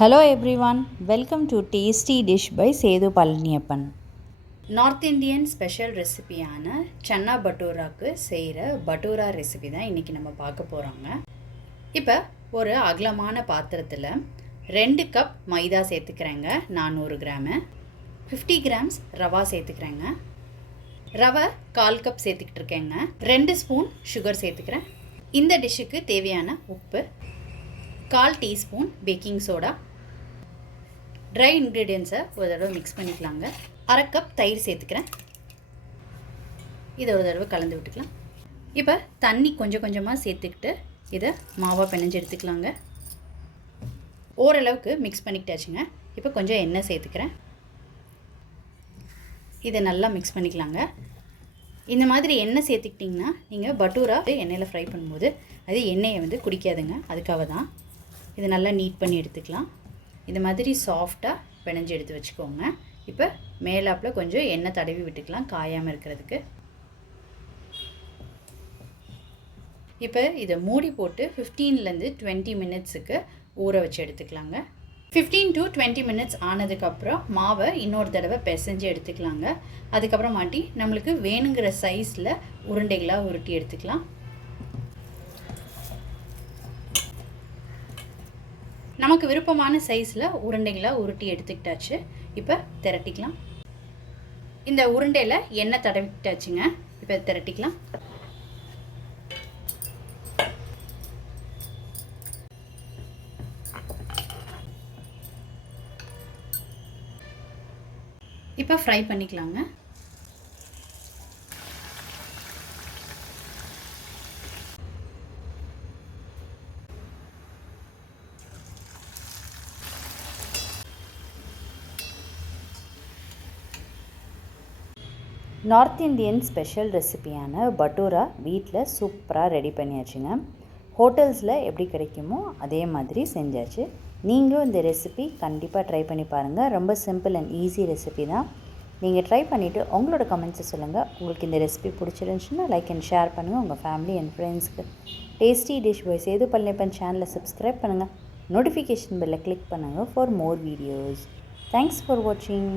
Hello everyone, welcome to Tasty Dish by Sethu Palaniyappan. North Indian special ரெசிபியான சன்னா பட்டூராக்கு செய்கிற bhatura recipe தான் இன்றைக்கி நம்ம பார்க்க போகிறோங்க. இப்போ ஒரு அகலமான பாத்திரத்தில் 2 கப் மைதா சேர்த்துக்கிறேங்க, 400 கிராமு. 50 கிராம்ஸ் ரவா சேர்த்துக்கிறேங்க. ரவை 1/4 கப் சேர்த்துக்கிட்டு இருக்கேங்க. 2 ஸ்பூன் சுகர் சேர்த்துக்கிறேன். இந்த டிஷ்ஷுக்கு தேவையான உப்பு, 1/4 டீஸ்பூன் பேக்கிங் சோடா, ட்ரை இன்க்ரீடியன்ஸை ஒரு தடவை மிக்ஸ் பண்ணிக்கலாங்க. 1/2 கப் தயிர் சேர்த்துக்கிறேன். இதை ஒரு தடவை கலந்து விட்டுக்கலாம். இப்போ தண்ணி கொஞ்சம் கொஞ்சமாக சேர்த்துக்கிட்டு இதை மாவாக பிணைஞ்சு எடுத்துக்கலாங்க. ஓரளவுக்கு மிக்ஸ் பண்ணிக்கிட்டாச்சுங்க. இப்போ கொஞ்சம் எண்ணெய் சேர்த்துக்கிறேன். இதை நல்லா மிக்ஸ் பண்ணிக்கலாங்க. இந்த மாதிரி எண்ணெய் சேர்த்துக்கிட்டிங்கன்னா நீங்கள் பட்டூரா எண்ணெயில் ஃப்ரை பண்ணும்போது அது எண்ணெயை குடிக்காதுங்க. அதுக்காக தான் இதை நல்லா நீட் பண்ணி எடுத்துக்கலாம். இந்த மாதிரி சாஃப்டாக பிணைஞ்சு எடுத்து வச்சுக்கோங்க. இப்போ மேலாப்பில் கொஞ்சம் எண்ணெய் தடவி விட்டுக்கலாம் காயாமல் இருக்கிறதுக்கு. இப்போ இதை மூடி போட்டு 15லேருந்து 20 மினிட்ஸுக்கு ஊற வச்சு எடுத்துக்கலாங்க. 15 to 20 மினிட்ஸ் ஆனதுக்கப்புறம் மாவை இன்னொரு தடவை பிசைஞ்சு எடுத்துக்கலாங்க. அதுக்கப்புறமாட்டி நம்மளுக்கு வேணுங்கிற சைஸில் உருண்டைகளாக உருட்டி எடுத்துக்கலாம். நமக்கு விருப்பமான சைஸில் உருண்டைகளாக உருட்டி எடுத்துக்கிட்டாச்சு. இப்போ திரட்டிக்கலாம். இந்த உருண்டையில் எண்ணெய் தடவிக்கிட்டாச்சுங்க. இப்போ திரட்டிக்கலாம். இப்போ ஃப்ரை பண்ணிக்கலாங்க. நார்த் இந்தியன் ஸ்பெஷல் ரெசிபியான பட்டூரா வீட்டில் சூப்பராக ரெடி பண்ணியாச்சுங்க. ஹோட்டல்ஸில் எப்படி கிடைக்குமோ அதே மாதிரி செஞ்சாச்சு. நீங்களும் இந்த ரெசிபி கண்டிப்பாக ட்ரை பண்ணி பாருங்கள். ரொம்ப சிம்பிள் அண்ட் ஈஸி ரெசிபி தான். நீங்கள் ட்ரை பண்ணிவிட்டு உங்களோட கமெண்ட்ஸை சொல்லுங்கள். உங்களுக்கு இந்த ரெசிபி பிடிச்சிருந்துச்சுன்னா லைக் அண்ட் ஷேர் பண்ணுங்கள் உங்கள் ஃபேமிலி அண்ட் ஃப்ரெண்ட்ஸ்க்கு. Tasty dish by Sethu Palaniappan சேனலை சப்ஸ்கிரைப் பண்ணுங்கள். நோட்டிஃபிகேஷன் பெல்லை கிளிக் பண்ணுங்கள் for more videos. Thanks for வாட்சிங்.